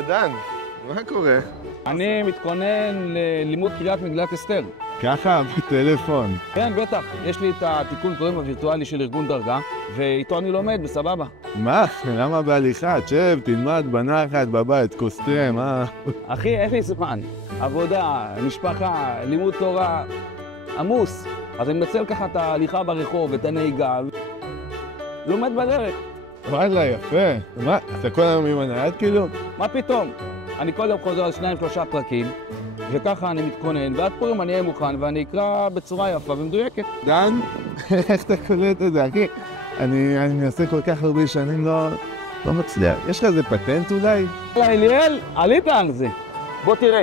דן, מה קורה? אני מתכונן ללימוד קריאת מגילת אסתר. ככה, בטלפון. כן, בטח. יש לי את התיקון קוראים הווירטואלי של ארגון דרגה, ואיתו אני לומד, בסבבה. מה? למה בהליכה? תשב, תלמד בנחת, בבית, כוס תה, מה? אחי, אין לי זמן. עבודה, משפחה, לימוד תורה, עמוס. אז אני מנצל ככה את ההליכה ברחוב, את הנהיגה, לומד בדרך. וואלה, יפה. מה, אתה כל היום עם הנייד כאילו? מה פתאום? אני כל יום חוזר על 2-3 פרקים, וככה אני מתכונן, ועד פורים אני אהיה מוכן, ואני אקרא בצורה יפה ומדויקת. דן, איך אתה קולט את זה, אחי? אני מנסה כל כך הרבה שנים, לא מצליח. יש לך איזה פטנט אולי? אליאל, עלית על זה. בוא תראה.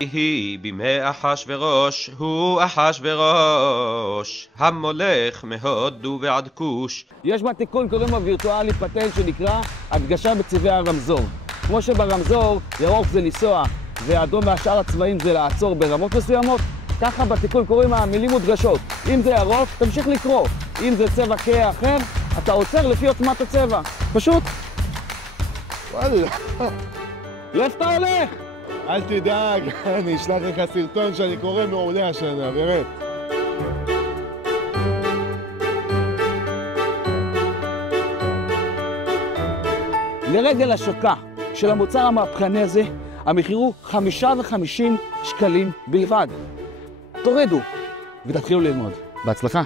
היא בימי אחשוורוש, הוא אחשוורוש, המולך מהודו ועד כוש. יש בתיקון קוראים הווירטואלי פטנט שנקרא הדגשה בצבעי הרמזור. כמו שברמזור ירוק זה לנסוע ואדום מהשאר הצבעים זה לעצור ברמות מסוימות, ככה בתיקון קוראים המילים ודגשות. אם זה ירוק, תמשיך לקרוא. אם זה צבע קהה אחר, אתה עוצר לפי עוצמת הצבע. פשוט. וואלה. לאיפה אתה הולך? אל תדאג, אני אשלח לך סרטון שאני קורא מעולה השנה, באמת. לרגל השקה של המוצר המהפכני הזה, המחיר הוא 55 שקלים בלבד. תורידו ותתחילו ללמוד. בהצלחה.